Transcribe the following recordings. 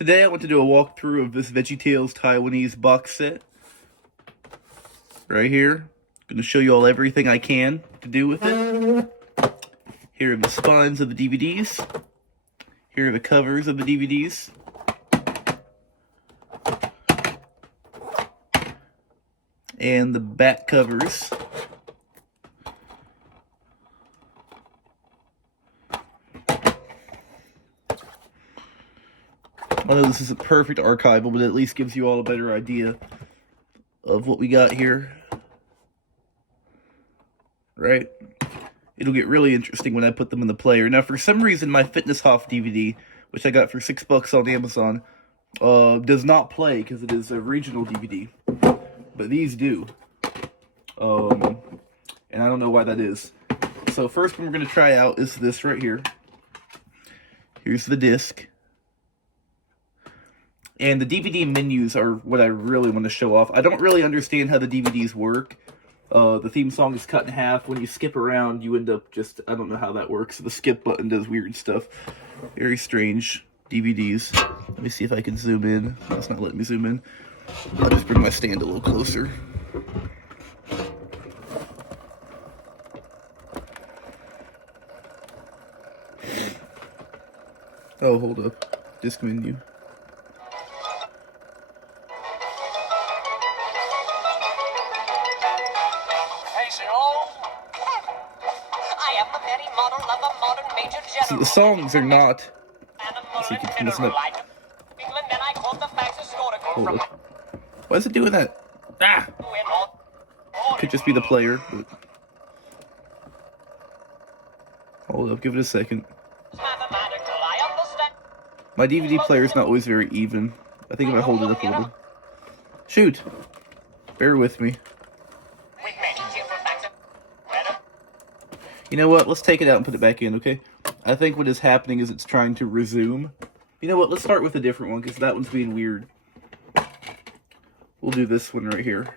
Today I want to do a walkthrough of this VeggieTales Taiwanese box set. Right here. I'm going to show you all everything I can to do with it. Here are the spines of the DVDs. Here are the covers of the DVDs. And the back covers. I know this isn't perfect archival, but it at least gives you all a better idea of what we got here. Right? It'll get really interesting when I put them in the player. Now, for some reason, my Fitness Hoff DVD, which I got for $6 on Amazon, does not play because it is a regional DVD. But these do. And I don't know why that is. So first one we're going to try out is this right here. Here's the disc. And the DVD menus are what I really want to show off. I don't really understand how the DVDs work. The theme song is cut in half. When you skip around, you end up just... I don't know how that works. The skip button does weird stuff. Very strange DVDs. Let me see if I can zoom in. It's not letting me zoom in. I'll just bring my stand a little closer. Oh, hold up. Disc menu. See, the songs are not... So you can listen up. Hold up. Why is it doing that? Ah! Could just be the player, but... Hold up, give it a second. My DVD player is not always very even. I think if I hold it up a little... Shoot! Bear with me. You know what? Let's take it out and put it back in, okay? I think what is happening is it's trying to resume. You know what? Let's start with a different one, because that one's being weird. We'll do this one right here.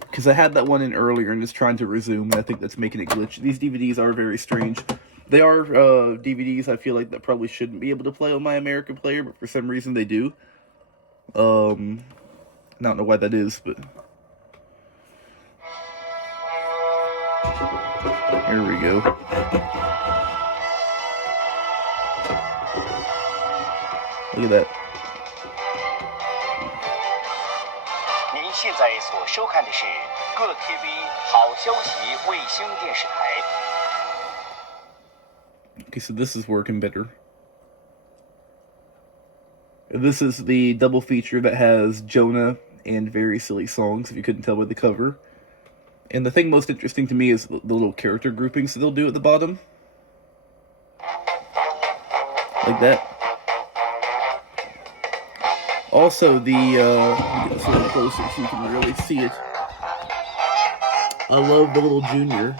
Because I had that one in earlier, and it's trying to resume, and I think that's making it glitch. These DVDs are very strange. They are DVDs I feel like that probably shouldn't be able to play on my American player, but for some reason they do. I don't know why that is, but... Here we go. Look at that. 您现在所收看的是各 TV 好消息卫星电视台。 Okay, so this is working better. This is the double feature that has Jonah and Very Silly Songs, if you couldn't tell by the cover. And the thing most interesting to me is the little character groupings that they'll do at the bottom. Like that. Also, the, let me get this a little closer so you can really see it. I love the little Junior.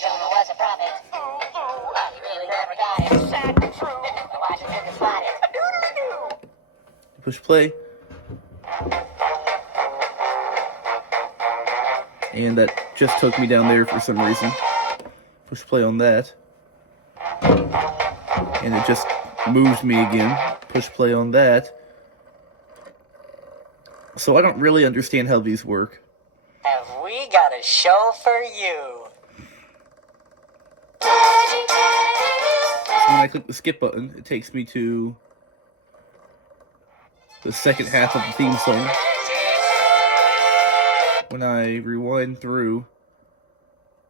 Jonah was a prophet. But he really never got it. Sad but true. Watch him took a spot it. Push play. And that just took me down there for some reason. Push play on that. And it just moved me again. Push play on that. So I don't really understand how these work. Have we got a show for you? So when I click the skip button, it takes me to the second half of the theme song. When I rewind through,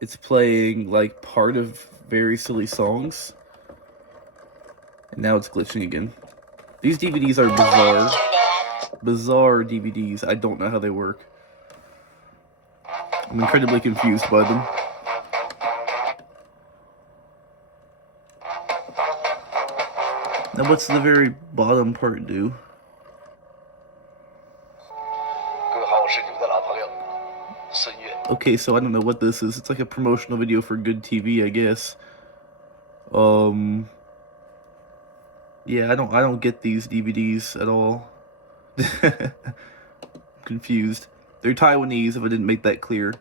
it's playing like part of Very Silly Songs. And now it's glitching again. These DVDs are bizarre. Bizarre DVDs. I don't know how they work. I'm incredibly confused by them. Now what's the very bottom part do? Okay, so I don't know what this is. It's like a promotional video for good TV, I guess. Yeah, I don't get these DVDs at all. I'm confused. They're Taiwanese, if I didn't make that clear.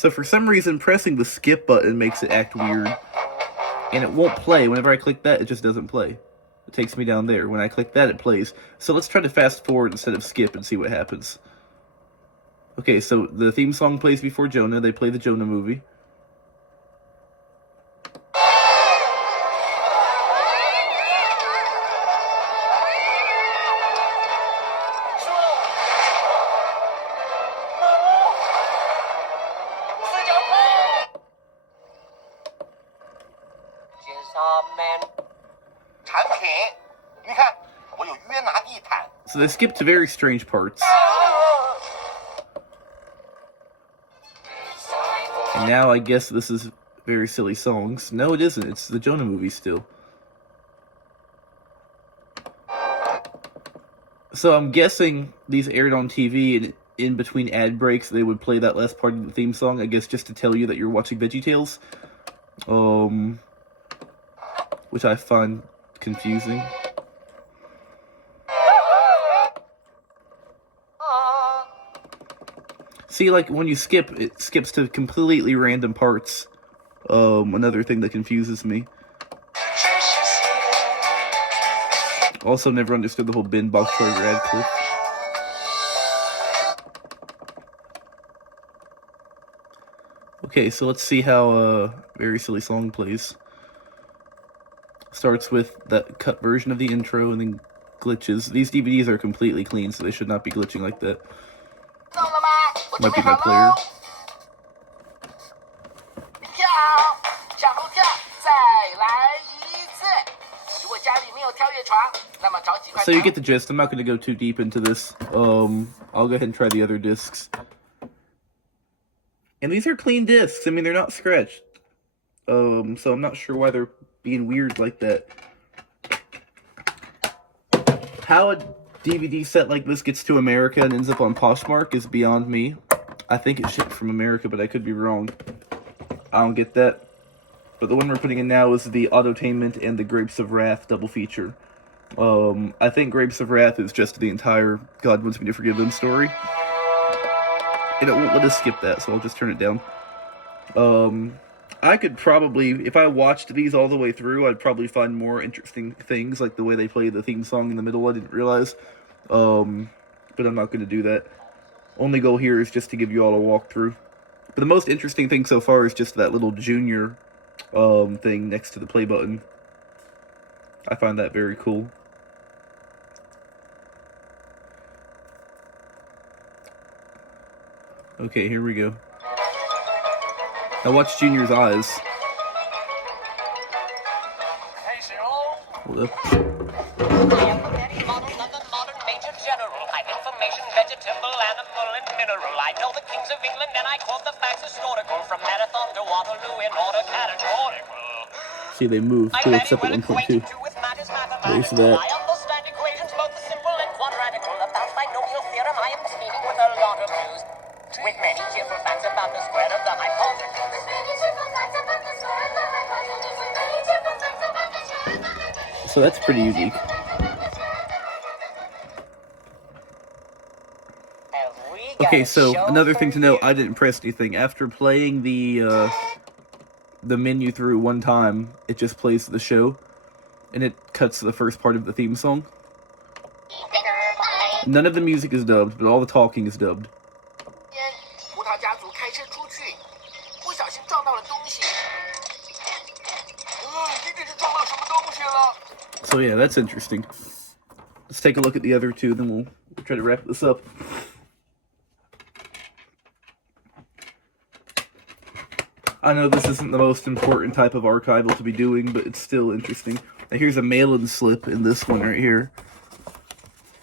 So for some reason, pressing the skip button makes it act weird. And it won't play. Whenever I click that, it just doesn't play. It takes me down there. When I click that, it plays. So let's try to fast forward instead of skip and see what happens. Okay, so the theme song plays before Jonah. They play the Jonah movie. So they skip to very strange parts. And now I guess this is very silly songs. No, it isn't. It's the Jonah movie still. So I'm guessing these aired on TV, and in between ad breaks they would play that last part of the theme song, I guess just to tell you that you're watching VeggieTales. Which I find confusing. See, like, when you skip, it skips to completely random parts. Another thing that confuses me. Also never understood the whole bin box charger ad clip. Okay, so let's see how Very Silly Song plays. Starts with that cut version of the intro and then glitches. These DVDs are completely clean, so they should not be glitching like that. Might be my player. So you get the gist. I'm not going to go too deep into this. I'll go ahead and try the other discs. And these are clean discs. I mean, they're not scratched. So I'm not sure why they're being weird like that. How a DVD set like this gets to America and ends up on Poshmark is beyond me. I think it's shipped from America, but I could be wrong. I don't get that. But the one we're putting in now is the Auto-tainment and the Grapes of Wrath double feature. I think Grapes of Wrath is just the entire God Wants Me to Forgive Them story. And it won't let us skip that, so I'll just turn it down. I could probably, if I watched these all the way through, I'd probably find more interesting things, like the way they play the theme song in the middle. I didn't realize. But I'm not going to do that. Only goal here is just to give you all a walkthrough. But the most interesting thing so far is just that little junior thing next to the play button. I find that very cool. Okay, here we go. Now watch Junior's eyes. Hold up. I am the very model of the modern Major General. I've information, vegetable, animal, and mineral. I know the kings of England, and I quote the facts historical. From Marathon to Waterloo in order categorical. See, they move. Cool, except at 1.2. There's that. I understand equations, both the simple and quadratical. About binomial theorem, I am speaking with a lot of news. With many cheerful facts about the square of the hypotenuse. So that's pretty unique. Okay, so another thing to note, I didn't press anything. After playing the menu through one time, it just plays the show, and it cuts to the first part of the theme song. None of the music is dubbed, but all the talking is dubbed. So yeah, that's interesting. Let's take a look at the other two, then we'll try to wrap this up. I know this isn't the most important type of archival to be doing, but it's still interesting. Now here's a mail-in slip in this one right here,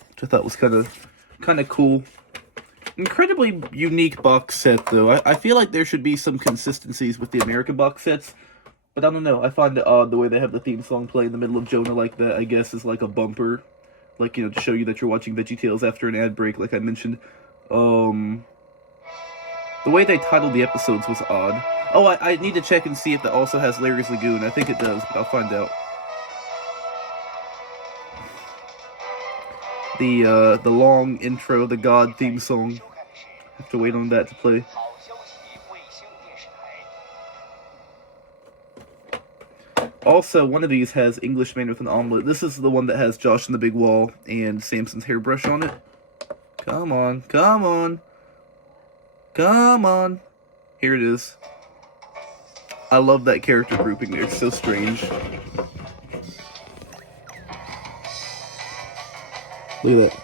which I thought was kind of cool. Incredibly unique box set, though. I feel like there should be some consistencies with the American box sets, but I don't know. I find it odd the way they have the theme song play in the middle of Jonah like that. I guess is like a bumper, like, you know, to show you that you're watching VeggieTales after an ad break, like I mentioned. The way they titled the episodes was odd. Oh, I need to check and see if that also has Larry's Lagoon. I think it does, but I'll find out. The long intro, the God theme song. Have to wait on that to play. Also, one of these has Englishman with an omelet. This is the one that has Josh and the Big Wall and Samson's hairbrush on it. Come on, come on. Come on. Here it is. I love that character grouping there. It's so strange. Look at that.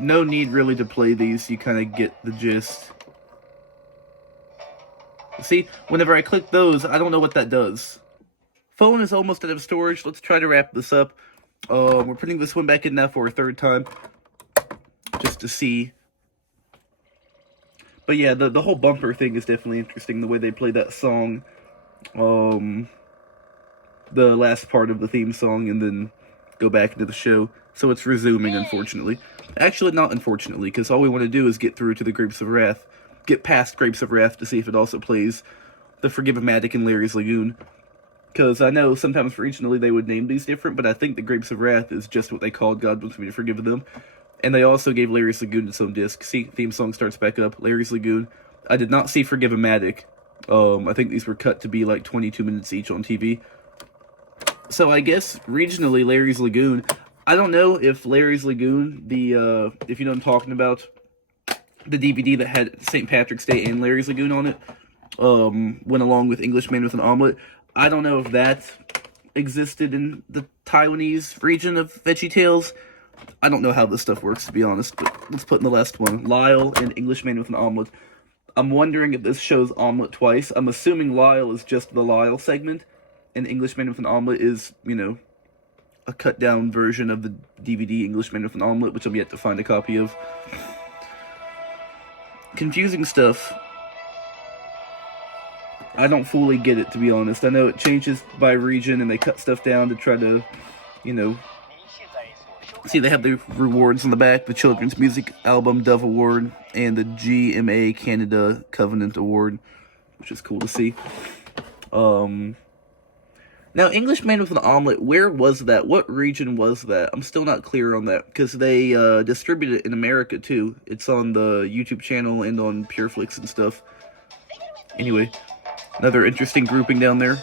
No need really to play these. You kind of get the gist. See, whenever I click those, I don't know what that does. Phone is almost out of storage. Let's try to wrap this up. We're putting this one back in now for a third time. Just to see. But yeah, the whole bumper thing is definitely interesting. The way they play that song. The last part of the theme song and then go back into the show. So it's resuming, unfortunately. Actually, not unfortunately, because all we want to do is get through to the Grapes of Wrath. Get past Grapes of Wrath to see if it also plays the Forgive-O-Matic and Larry's Lagoon. Because I know sometimes regionally they would name these different, but I think the Grapes of Wrath is just what they called God Wants Me to Forgive Them. And they also gave Larry's Lagoon its own disc. See, theme song starts back up. Larry's Lagoon. I did not see Forgive-O-Matic. I think these were cut to be like 22 minutes each on TV. So I guess regionally Larry's Lagoon. I don't know if Larry's Lagoon, if you know what I'm talking about, the DVD that had St. Patrick's Day and Larry's Lagoon on it, went along with Englishman with an Omelet. I don't know if that existed in the Taiwanese region of VeggieTales. I don't know how this stuff works, to be honest, but let's put in the last one. Lyle and Englishman with an Omelet. I'm wondering if this shows Omelet twice. I'm assuming Lyle is just the Lyle segment, and Englishman with an Omelet is, you know, a cut-down version of the DVD Englishman with an Omelet, which I'm yet to find a copy of. Confusing stuff. I don't fully get it, to be honest. I know it changes by region, and they cut stuff down to try to, you know... See, they have the rewards on the back, the Children's Music Album Dove Award, and the GMA Canada Covenant Award, which is cool to see. Now, Englishman with an Omelet, where was that? What region was that? I'm still not clear on that, because they distribute it in America, too. It's on the YouTube channel and on PureFlix and stuff. Anyway, another interesting grouping down there.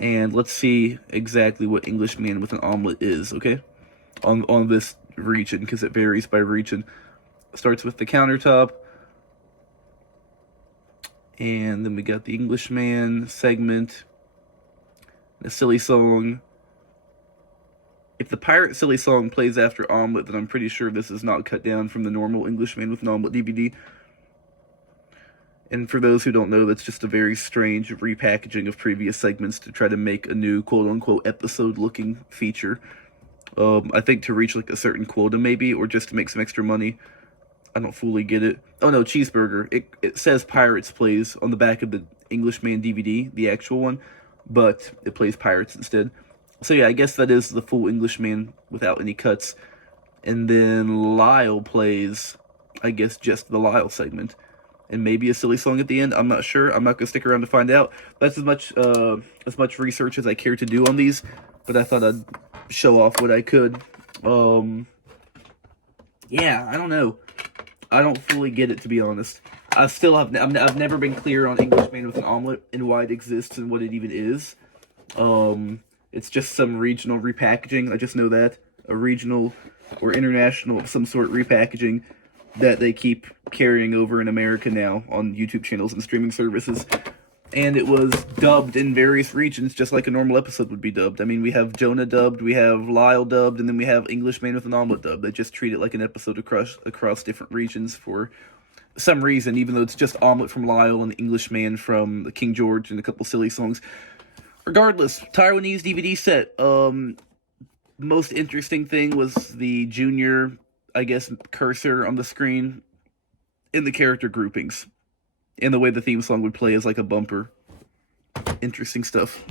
And let's see exactly what Englishman with an Omelet is, okay? On this region, because it varies by region. Starts with the countertop. And then we got the Englishman segment. A silly song. If the pirate silly song plays after Omelet, then I'm pretty sure this is not cut down from the normal Englishman with an Omelet DVD. And for those who don't know, that's just a very strange repackaging of previous segments to try to make a new quote-unquote episode-looking feature. I think to reach like a certain quota maybe, or just to make some extra money. I don't fully get it. Oh no, Cheeseburger. It says Pirates plays on the back of the Englishman DVD, the actual one, but it plays Pirates instead. So yeah, I guess that is the full Englishman without any cuts. And then Lyle plays, I guess, just the Lyle segment. And maybe a silly song at the end. I'm not sure. I'm not going to stick around to find out. That's as much research as I care to do on these. But I thought I'd show off what I could. Yeah, I don't know. I don't fully get it, to be honest. I've never been clear on Englishman with an Omelet and why it exists and what it even is. It's just some regional repackaging. I just know that. A regional or international of some sort repackaging that they keep carrying over in America now on YouTube channels and streaming services. And it was dubbed in various regions just like a normal episode would be dubbed. I mean, we have Jonah dubbed, we have Lyle dubbed, and then we have Englishman with an Omelet dubbed. They just treat it like an episode across different regions for some reason, even though it's just Omelet from Lyle and Englishman from the King George and a couple silly songs. Regardless, Taiwanese DVD set. Most interesting thing was the junior, I guess, cursor on the screen in the character groupings. And the way the theme song would play as like a bumper. Interesting stuff.